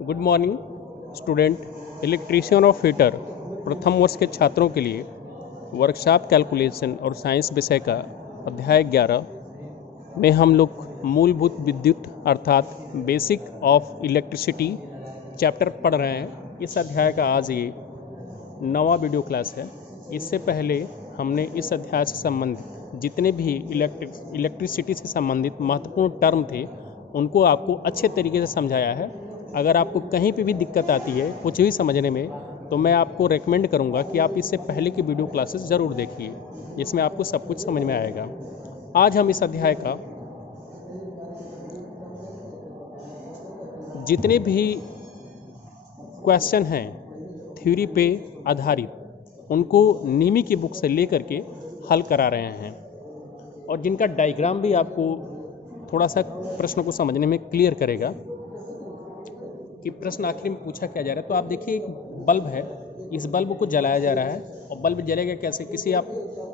Good morning student. Electrician of heater प्रथम वर्ष के छात्रों के लिए वर्कशॉप कैलकुलेशन और साइंस विषय का अध्याय 11 में हम लोग मूलभूत विद्युत अर्थात बेसिक ऑफ इलेक्ट्रिसिटी चैप्टर पढ़ रहे हैं। इस अध्याय का आज ये 9वां वीडियो क्लास है। इससे पहले हमने इस अध्याय से संबंधित जितने भी इलेक्ट्रिसिटी से संबंधित महत्वपूर्ण टर्म थे उनको आपको अच्छे तरीके से समझाया है। अगर आपको कहीं पे भी दिक्कत आती है कुछ भी समझने में तो मैं आपको रेकमेंड करूंगा कि आप इससे पहले की वीडियो क्लासेस ज़रूर देखिए, जिसमें आपको सब कुछ समझ में आएगा। आज हम इस अध्याय का जितने भी क्वेश्चन हैं थ्योरी पे आधारित उनको नीमी की बुक से लेकर के हल करा रहे हैं, और जिनका डायग्राम भी आपको थोड़ा सा प्रश्न को समझने में क्लियर करेगा कि प्रश्न आखिर में पूछा क्या जा रहा है। तो आप देखिए, एक बल्ब है, इस बल्ब को जलाया जा रहा है और बल्ब जलेगा कैसे? किसी आप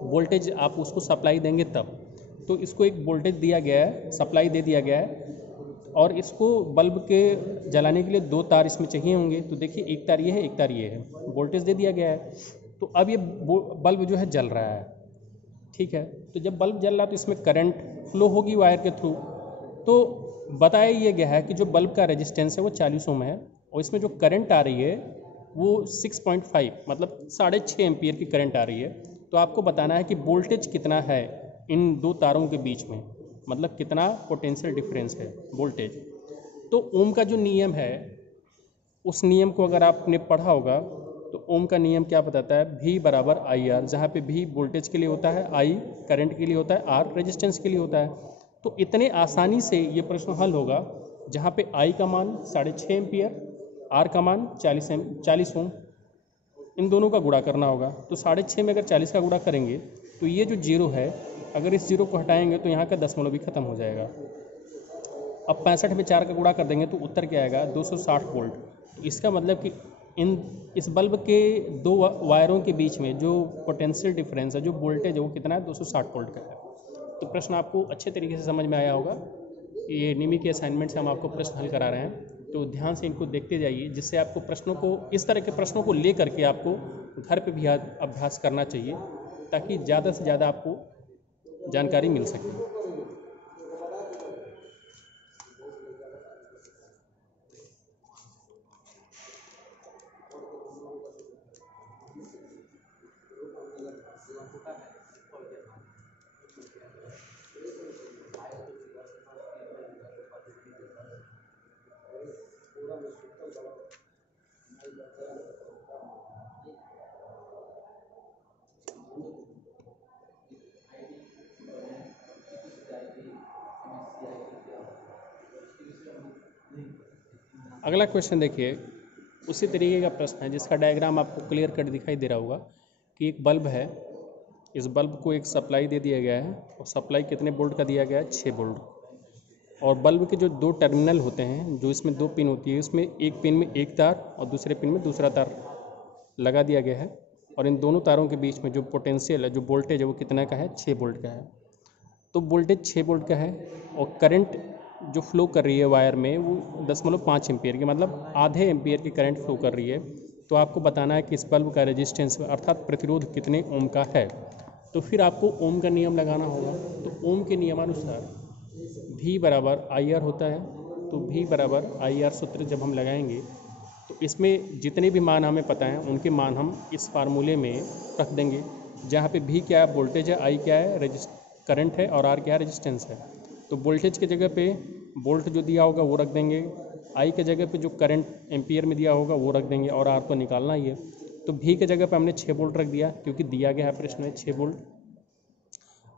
वोल्टेज आप उसको सप्लाई देंगे तब। तो इसको एक वोल्टेज दिया गया है, सप्लाई दे दिया गया है, और इसको बल्ब के जलाने के लिए दो तार इसमें चाहिए होंगे। तो देखिए, एक तार ये है, एक तार ये है, वोल्टेज दे दिया गया है। तो अब ये बल्ब जो है जल रहा है, ठीक है। तो जब बल्ब जल रहा है तो इसमें करंट फ्लो होगी वायर के थ्रू। तो बताया ये गया है कि जो बल्ब का रेजिस्टेंस है वो 40 ओम है, और इसमें जो करंट आ रही है वो 6.5 मतलब 6.5 एम्पियर की करंट आ रही है। तो आपको बताना है कि वोल्टेज कितना है इन दो तारों के बीच में, मतलब कितना पोटेंशियल डिफरेंस है वोल्टेज। तो ओम का जो नियम है उस नियम को अगर आपने पढ़ा होगा तो ओम का नियम क्या बताता है? V बराबर आई आर, जहाँ पे V वोल्टेज के लिए होता है, I करंट के लिए होता है, R रेजिस्टेंस के लिए होता है। तो इतने आसानी से ये प्रश्न हल होगा जहाँ पे I का मान 6.5 एम्पियर, R का मान 40 ओम, इन दोनों का गुणा करना होगा। तो 6.5 में अगर 40 का गुणा करेंगे तो ये जो जीरो है, अगर इस जीरो को हटाएंगे तो यहाँ का दशमलव भी खत्म हो जाएगा। अब 65 में 4 का गुणा कर देंगे तो उत्तर क्या आएगा? 260 वोल्ट। तो इसका मतलब कि इस बल्ब के दो वायरों के बीच में जो पोटेंशियल डिफरेंस है, जो वोल्टेज है, वो कितना है? 260 वोल्ट का है। तो प्रश्न आपको अच्छे तरीके से समझ में आया होगा। ये निमी के असाइनमेंट से हम आपको प्रश्न हल करा रहे हैं, तो ध्यान से इनको देखते जाइए, जिससे आपको प्रश्नों को, इस तरह के प्रश्नों को ले करके आपको घर पे भी अभ्यास करना चाहिए, ताकि ज़्यादा से ज़्यादा आपको जानकारी मिल सके। अगला क्वेश्चन देखिए, उसी तरीके का प्रश्न है जिसका डायग्राम आपको क्लियर कट दिखाई दे रहा होगा कि एक बल्ब है, इस बल्ब को एक सप्लाई दे दिया गया है, और सप्लाई कितने वोल्ट का दिया गया है? 6 वोल्ट। और बल्ब के जो दो टर्मिनल होते हैं, जो इसमें दो पिन होती है, उसमें एक पिन में एक तार और दूसरे पिन में दूसरा तार लगा दिया गया है, और इन दोनों तारों के बीच में जो पोटेंशियल है, जो वोल्टेज है, वो कितना का है? 6 वोल्ट का है। तो वोल्टेज 6 वोल्ट का है, और करंट जो फ्लो कर रही है वायर में वो 0.5 एम्पियर की, मतलब आधे एम्पियर की करंट फ्लो कर रही है। तो आपको बताना है कि इस बल्ब का रेजिस्टेंस अर्थात प्रतिरोध कितने ओम का है। तो फिर आपको ओम का नियम लगाना होगा। तो ओम के नियमानुसार V बराबर आई आर होता है। तो V बराबर आई आर सूत्र जब हम लगाएंगे तो इसमें जितने भी मान हमें पता हैं उनके मान हम इस फार्मूले में रख देंगे, जहाँ पे V क्या है? वोल्टेज है, I क्या है? करंट है, और R क्या है? रेजिस्टेंस है। तो वोल्टेज के जगह पे वोल्ट जो दिया होगा वो रख देंगे, I के जगह पे जो करंट एम्पियर में दिया होगा वो रख देंगे, और R तो निकालना ही है। तो V के जगह पे हमने 6 वोल्ट रख दिया क्योंकि दिया गया है प्रश्न में 6 वोल्ट।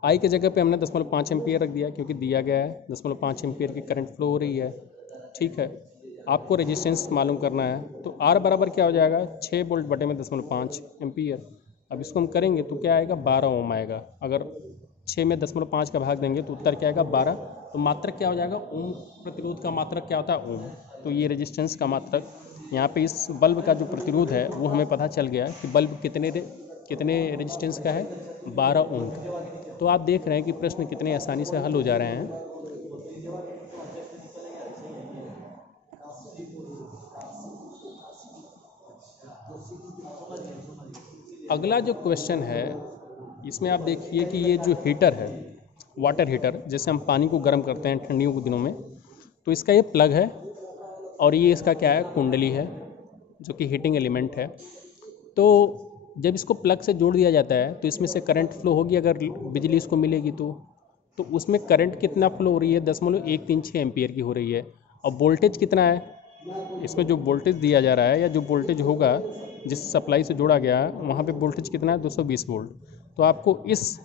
I के जगह पे हमने 0.5 एम्पियर रख दिया क्योंकि दिया गया है 0.5 एम्पियर की करंट फ्लो हो रही है, ठीक है। आपको रेजिस्टेंस मालूम करना है, तो R बराबर क्या हो जाएगा? 6 वोल्ट बटे में 0.5 एम्पियर। अब इसको हम करेंगे तो क्या आएगा? 12 ओम आएगा। अगर 6 में 0.5 का भाग देंगे तो उत्तर क्या आएगा? 12। तो मात्रक क्या हो जाएगा? ओम प्रतिरोध का मात्रक क्या होता है? ओम। तो ये रेजिस्टेंस का मात्रक, यहाँ पे इस बल्ब का जो प्रतिरोध है वो हमें पता चल गया कि बल्ब कितने रेजिस्टेंस का है? 12 ओम। तो आप देख रहे हैं कि प्रश्न कितने आसानी से हल हो जा रहे हैं। अगला जो क्वेश्चन है इसमें आप देखिए कि ये जो हीटर है, वाटर हीटर, जैसे हम पानी को गर्म करते हैं ठंडियों के दिनों में, तो इसका ये प्लग है और ये इसका क्या है, कुंडली है जो कि हीटिंग एलिमेंट है। तो जब इसको प्लग से जोड़ दिया जाता है तो इसमें से करंट फ्लो होगी, अगर बिजली इसको मिलेगी तो उसमें करंट कितना फ्लो हो रही है, 10.136 एम्पियर की हो रही है। और वोल्टेज कितना है, इसमें जो वोल्टेज दिया जा रहा है या जो वोल्टेज होगा जिस सप्लाई से जोड़ा गया है वहाँ पे वोल्टेज कितना है, 220 वोल्ट। तो आपको इस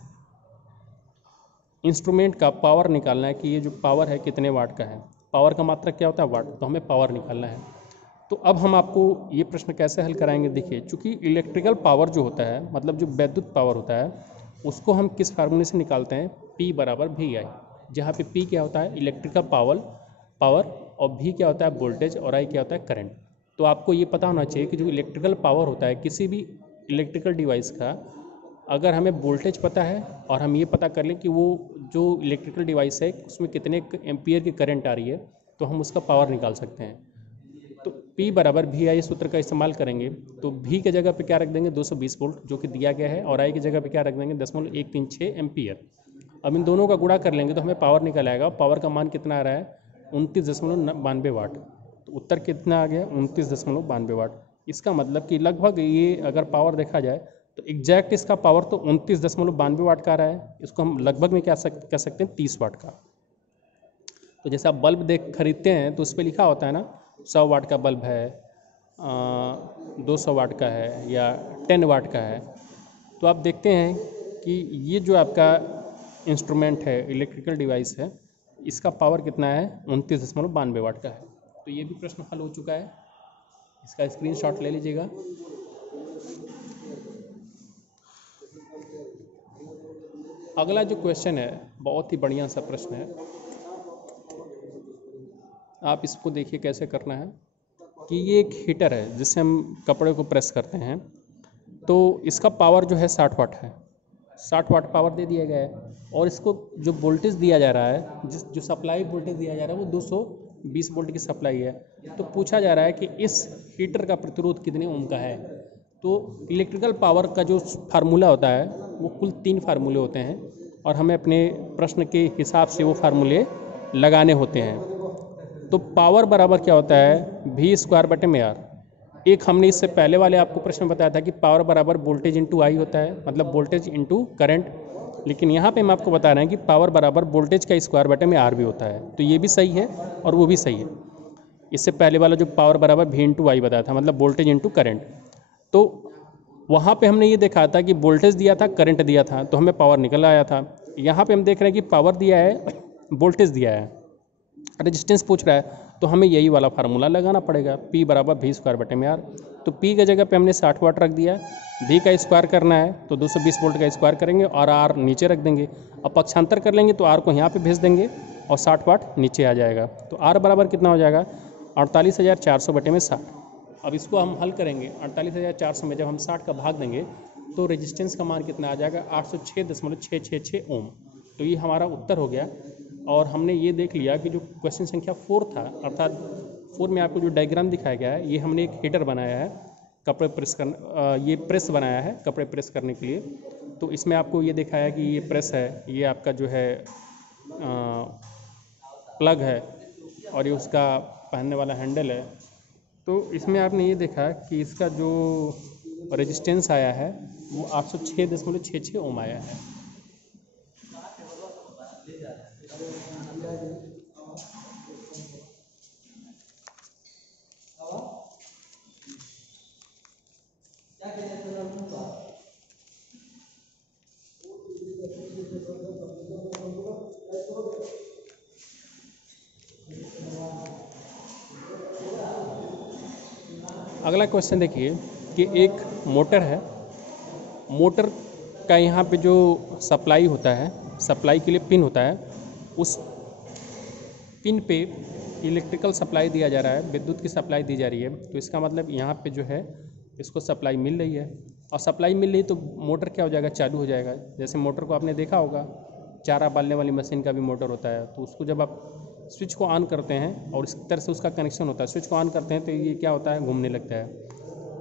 इंस्ट्रूमेंट का पावर निकालना है कि ये जो पावर है कितने वाट का है। पावर का मात्रक क्या होता है, वाट, तो हमें पावर निकालना है। तो अब हम आपको ये प्रश्न कैसे हल कराएंगे, देखिए चूँकि इलेक्ट्रिकल पावर जो होता है, मतलब जो वैद्युत पावर होता है, उसको हम किस फार्मूले से निकालते हैं, P बराबर VI, जहाँ पे P क्या होता है, इलेक्ट्रिकल पावर और V क्या होता है, वोल्टेज, और I क्या होता है, करंट। तो आपको ये पता होना चाहिए कि जो इलेक्ट्रिकल पावर होता है किसी भी इलेक्ट्रिकल डिवाइस का, अगर हमें वोल्टेज पता है और हम ये पता कर लें कि वो जो इलेक्ट्रिकल डिवाइस है उसमें कितने एम्पियर की करंट आ रही है, तो हम उसका पावर निकाल सकते हैं। तो P बराबर VI सूत्र का इस्तेमाल करेंगे तो V की जगह पे क्या रख देंगे, 220 वोल्ट जो कि दिया गया है, और I की जगह पे क्या रख देंगे, 10.136 एम्पियर। अब इन दोनों का गुणा कर लेंगे तो हमें पावर निकल आएगा। पावर का मान कितना आ रहा है, 29.92 वाट। तो उत्तर कितना आ गया, 29.92 वाट। इसका मतलब कि लगभग ये अगर पावर देखा जाए तो एग्जैक्ट इसका पावर तो 29.92 वाट का आ रहा है। इसको हम लगभग में क्या कह सकते हैं, 30 वाट का। तो जैसे आप बल्ब खरीदते हैं तो उस पर लिखा होता है ना, 100 वाट का बल्ब है, 200 वाट का है या 10 वाट का है। तो आप देखते हैं कि ये जो आपका इंस्ट्रूमेंट है, इलेक्ट्रिकल डिवाइस है, इसका पावर कितना है, 29.92 वाट का है। तो ये भी प्रश्न हल हो चुका है, इसका स्क्रीनशॉट ले लीजिएगा। अगला जो क्वेश्चन है बहुत ही बढ़िया सा प्रश्न है, आप इसको देखिए कैसे करना है कि ये एक हीटर है जिससे हम कपड़े को प्रेस करते हैं। तो इसका पावर जो है 60 वाट है, 60 वाट पावर दे दिया गया है, और इसको जो वोल्टेज दिया जा रहा है, जो सप्लाई वोल्टेज दिया जा रहा है वो 220 वोल्ट की सप्लाई है। तो पूछा जा रहा है कि इस हीटर का प्रतिरोध कितने ओम का है। तो इलेक्ट्रिकल पावर का जो फार्मूला होता है वो कुल 3 फार्मूले होते हैं, और हमें अपने प्रश्न के हिसाब से वो फार्मूले लगाने होते हैं। तो पावर बराबर क्या होता है, V²/R। एक हमने इससे पहले वाले आपको प्रश्न बताया था कि पावर बराबर वोल्टेज इंटू आई होता है, मतलब वोल्टेज इंटू करंट। लेकिन यहाँ पे हम आपको बता रहे हैं कि पावर बराबर वोल्टेज का स्क्वायर/R भी होता है। तो ये भी सही है और वो भी सही है। इससे पहले वाला जो पावर बराबर V इंटू आई बताया था, मतलब वोल्टेज इंटू करंट। तो वहाँ पे हमने ये देखा था कि वोल्टेज दिया था, करंट दिया था, तो हमें पावर निकल आया था। यहाँ पे हम देख रहे हैं कि पावर दिया है, वोल्टेज दिया है, रेजिस्टेंस पूछ रहा है, तो हमें यही वाला फार्मूला लगाना पड़ेगा, P बराबर V²/R। तो P की जगह पे हमने 60 वाट रख दिया, V का स्क्वायर करना है तो 220 वोल्ट का स्क्वायर करेंगे और R नीचे रख देंगे। अब पक्षांतर कर लेंगे तो R को यहाँ पे भेज देंगे और 60 वाट नीचे आ जाएगा। तो R बराबर कितना हो जाएगा, 48,400/60। अब इसको हम हल करेंगे, 48,400 में जब हम 60 का भाग देंगे तो रेजिस्टेंस का मान कितना आ जाएगा, 806.666 ओम। तो ये हमारा उत्तर हो गया। और हमने ये देख लिया कि जो क्वेश्चन संख्या 4 था, अर्थात 4 में आपको जो डायग्राम दिखाया गया है, ये हमने एक हीटर बनाया है कपड़े प्रेस करना, ये प्रेस बनाया है कपड़े प्रेस करने के लिए। तो इसमें आपको ये दिखाया कि ये प्रेस है, ये आपका जो है प्लग है, और ये उसका पहनने वाला हैंडल है। तो इसमें आपने ये देखा कि इसका जो रेजिस्टेंस आया है वो 806.66 ओम आया है। अगला क्वेश्चन देखिए कि एक मोटर है, मोटर का यहाँ पे जो सप्लाई होता है, सप्लाई के लिए पिन होता है, उस पिन पे इलेक्ट्रिकल सप्लाई दिया जा रहा है, विद्युत की सप्लाई दी जा रही है। तो इसका मतलब यहाँ पे जो है इसको सप्लाई मिल रही है, और सप्लाई मिल रही तो मोटर क्या हो जाएगा, चालू हो जाएगा। जैसे मोटर को आपने देखा होगा, चारा बालने वाली मशीन का भी मोटर होता है, तो उसको जब आप स्विच को ऑन करते हैं और इस तरह से उसका कनेक्शन होता है, स्विच को ऑन करते हैं तो ये क्या होता है, घूमने लगता है।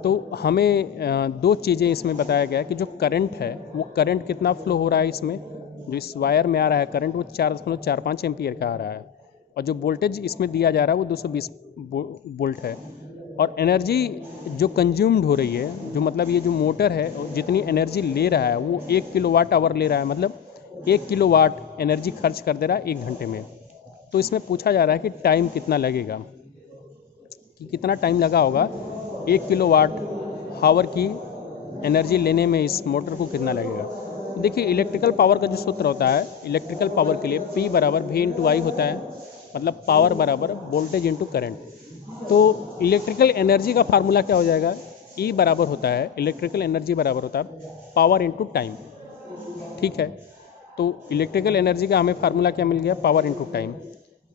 तो हमें दो चीज़ें इसमें बताया गया है कि जो करंट है वो करंट कितना फ्लो हो रहा है इसमें, जो इस वायर में आ रहा है करंट वो 4.45 एम्पियर का आ रहा है, और जो वोल्टेज इसमें दिया जा रहा है वो 220 वोल्ट है। और एनर्जी जो कंज्यूम्ड हो रही है, जो मतलब ये जो मोटर है जितनी एनर्जी ले रहा है वो 1 किलोवाट आवर ले रहा है, मतलब 1 किलोवाट एनर्जी खर्च कर दे रहा है 1 घंटे में। तो इसमें पूछा जा रहा है कि टाइम कितना लगेगा, कि कितना टाइम लगा होगा 1 किलोवाट हावर की एनर्जी लेने में इस मोटर को कितना लगेगा। तो देखिए इलेक्ट्रिकल पावर का जो सूत्र होता है, इलेक्ट्रिकल पावर के लिए P बराबर V इंटू आई होता है, मतलब पावर बराबर वोल्टेज इंटू करंट। तो इलेक्ट्रिकल एनर्जी का फार्मूला क्या हो जाएगा, E बराबर होता है, इलेक्ट्रिकल एनर्जी बराबर होता है पावर इंटू टाइम। ठीक है, तो इलेक्ट्रिकल एनर्जी का हमें फार्मूला क्या मिल गया, पावर इंटू टाइम।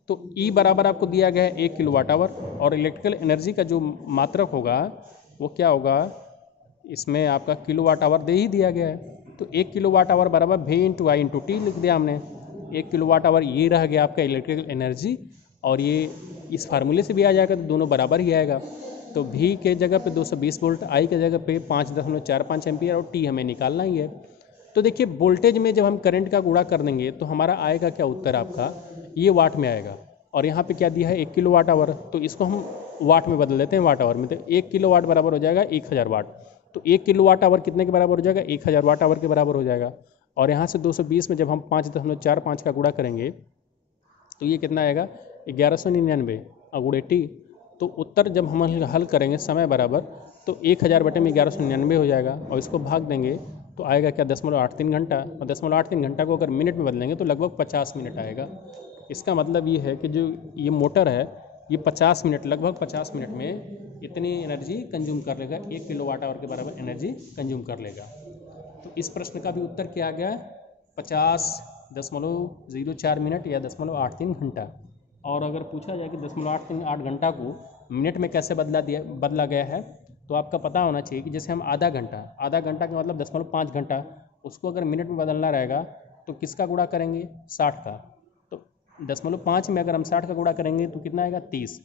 तो E बराबर आपको दिया गया है 1 किलोवाट आवर, और इलेक्ट्रिकल एनर्जी का जो मात्रक होगा वो क्या होगा, इसमें आपका किलोवाट आवर दे ही दिया गया है। तो 1 किलोवाट आवर बराबर V इंटू आई इंटू टी लिख दिया हमने। 1 किलोवाट आवर ये रह गया आपका इलेक्ट्रिकल एनर्जी, और ये इस फार्मूले से भी आ जाएगा तो दोनों बराबर ही आएगा। तो V के जगह पे 220 वोल्ट, I के जगह पे 5.45 एम्पियर, और T हमें निकालना ही है। तो देखिए वोल्टेज में जब हम करंट का गुणा कर देंगे तो हमारा आएगा क्या उत्तर आपका, ये वाट में आएगा। और यहाँ पे क्या दिया है 1 किलो वाट आवर, तो इसको हम वाट में बदल देते हैं वाट आवर में। तो 1 किलो वाट बराबर हो जाएगा 1000 वाट। तो 1 किलो वाट आवर कितने के बराबर हो जाएगा, 1000 वाट आवर के बराबर हो जाएगा। और यहाँ से 220 में जब हम 5.45 का गुणा करेंगे तो ये कितना आएगा 1199 अगुड़े टी। तो उत्तर जब हम हल करेंगे समय बराबर तो 1000 बटे में 1199 हो जाएगा, और इसको भाग देंगे तो आएगा क्या 0.83 घंटा, और 0.83 घंटा को अगर मिनट में बदलेंगे तो लगभग 50 मिनट आएगा। इसका मतलब ये है कि जो ये मोटर है ये 50 मिनट, लगभग 50 मिनट में इतनी एनर्जी कंज्यूम कर लेगा, 1 किलोवाट आवर के बराबर एनर्जी कंज्यूम कर लेगा। तो इस प्रश्न का भी उत्तर क्या आ गया, 50.04 मिनट या 0.83 घंटा। और अगर पूछा जाए कि 0.8 घंटा को मिनट में कैसे बदला गया है, तो आपका पता होना चाहिए कि जैसे हम आधा घंटा का मतलब 0.5 घंटा, उसको अगर मिनट में बदलना रहेगा तो किसका गुणा करेंगे 60 का। तो 0.5 में अगर हम 60 का गुणा करेंगे तो कितना आएगा 30।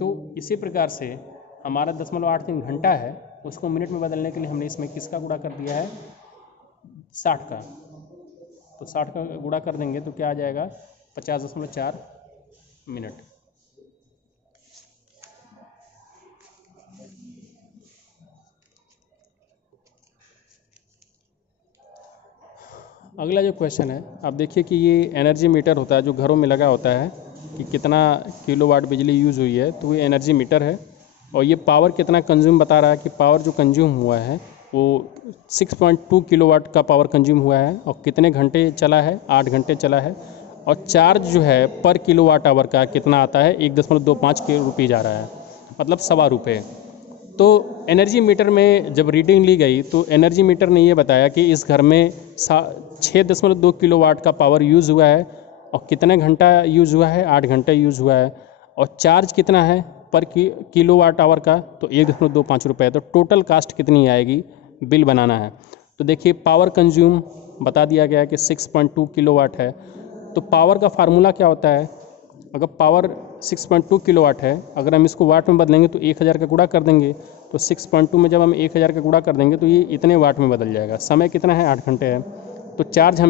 तो इसी प्रकार से हमारा 0.83 घंटा है, उसको मिनट में बदलने के लिए हमने इसमें किसका गुणा कर दिया है 60 का। तो 60 का गुणा कर देंगे तो क्या आ जाएगा 50.4 मिनट। अगला जो क्वेश्चन है, आप देखिए कि ये एनर्जी मीटर होता है जो घरों में लगा होता है कि कितना किलोवाट बिजली यूज़ हुई है, तो ये एनर्जी मीटर है। और ये पावर कितना कंज्यूम बता रहा है कि पावर जो कंज्यूम हुआ है वो 6.2 किलोवाट का पावर कंज्यूम हुआ है, और कितने घंटे चला है 8 घंटे चला है। और चार्ज जो है पर किलोवाट आवर का कितना आता है 1.25 रुपये आ रहा है, मतलब ₹1.25। तो एनर्जी मीटर में जब रीडिंग ली गई तो एनर्जी मीटर ने ये बताया कि इस घर में 6.2 किलोवाट का पावर यूज़ हुआ है, और कितने घंटा यूज़ हुआ है 8 घंटे यूज़ हुआ है। और चार्ज कितना है पर किलोवाट आवर का, तो 1.25 रुपये। तो टोटल कास्ट कितनी आएगी, बिल बनाना है। तो देखिए पावर कंज्यूम बता दिया गया कि 6.2 किलोवाट है। तो पावर का फार्मूला क्या होता है, अगर पावर 6.2 किलोवाट है, अगर हम इसको वाट में बदलेंगे तो 1000 का गुणा कर देंगे, तो 6.2 में जब हम 1000 का गुणा कर देंगे तो ये इतने वाट में बदल जाएगा। समय कितना है 8 घंटे है। तो चार्ज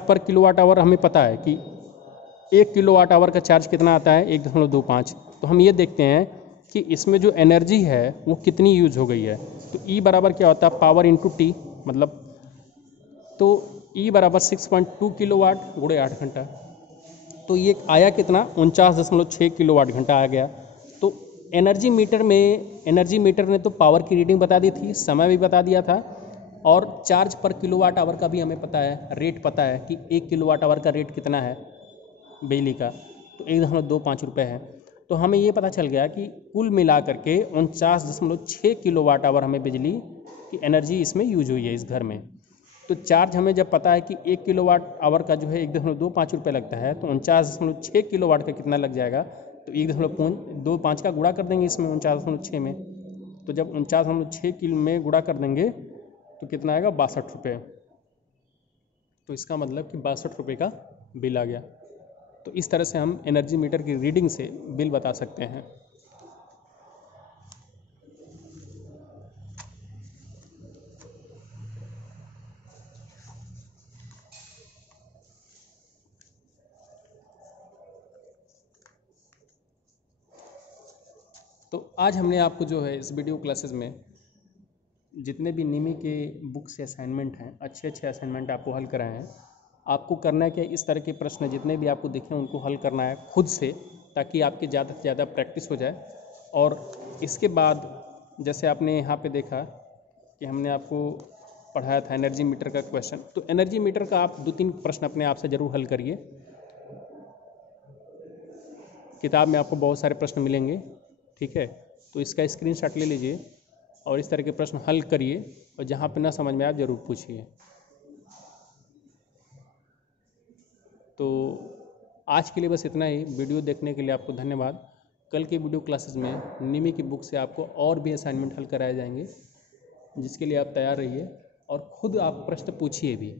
पर किलोवाट आवर हमें पता है कि 1 किलोवाट आवर का चार्ज कितना आता है 1.25। तो हम ये देखते हैं कि इसमें जो एनर्जी है वो कितनी यूज़ हो गई है। तो E बराबर क्या होता है पावर इंटू टी, मतलब तो E बराबर 6.2 किलोवाट गुणे 8 घंटा। तो ये आया कितना 49.6 किलोवाट घंटा आ गया। तो एनर्जी मीटर ने तो पावर की रीडिंग बता दी थी, समय भी बता दिया था, और चार्ज पर किलोवाट आवर का भी हमें पता है, रेट पता है कि 1 किलोवाट आवर का रेट कितना है बिजली का, तो 1.25 रुपये है। तो हमें ये पता चल गया कि कुल मिला करके 49.6 किलोवाट आवर हमें बिजली की एनर्जी इसमें यूज हुई है इस घर में। तो चार्ज हमें जब पता है कि 1 किलोवाट आवर का जो है 1.25 रुपये लगता है, तो 49.6 किलोवाट का कितना लग जाएगा, तो 1.25 का गुणा कर देंगे इसमें 49.6 में। तो जब 49.6 किलो में गुणा कर देंगे तो कितना आएगा 62 रुपये। तो इसका मतलब कि 62 रुपये का बिल आ गया। तो इस तरह से हम एनर्जी मीटर की रीडिंग से बिल बता सकते हैं। तो आज हमने आपको जो है इस वीडियो क्लासेस में जितने भी निमी के बुक से असाइनमेंट हैं, अच्छे अच्छे असाइनमेंट आपको हल कराए हैं। आपको करना है क्या, इस तरह के प्रश्न जितने भी आपको दिखें उनको हल करना है खुद से, ताकि आपकी ज़्यादा से ज़्यादा प्रैक्टिस हो जाए। और इसके बाद जैसे आपने यहाँ पे देखा कि हमने आपको पढ़ाया था एनर्जी मीटर का क्वेश्चन, तो एनर्जी मीटर का आप 2-3 प्रश्न अपने आप से ज़रूर हल करिए। किताब में आपको बहुत सारे प्रश्न मिलेंगे, ठीक है। तो इसका स्क्रीनशॉट ले लीजिए और इस तरह के प्रश्न हल करिए, और जहाँ पे ना समझ में आए ज़रूर पूछिए। तो आज के लिए बस इतना ही। वीडियो देखने के लिए आपको धन्यवाद। कल के वीडियो क्लासेस में निमी की बुक से आपको और भी असाइनमेंट हल कराए जाएंगे, जिसके लिए आप तैयार रहिए और खुद आप प्रश्न पूछिए भी।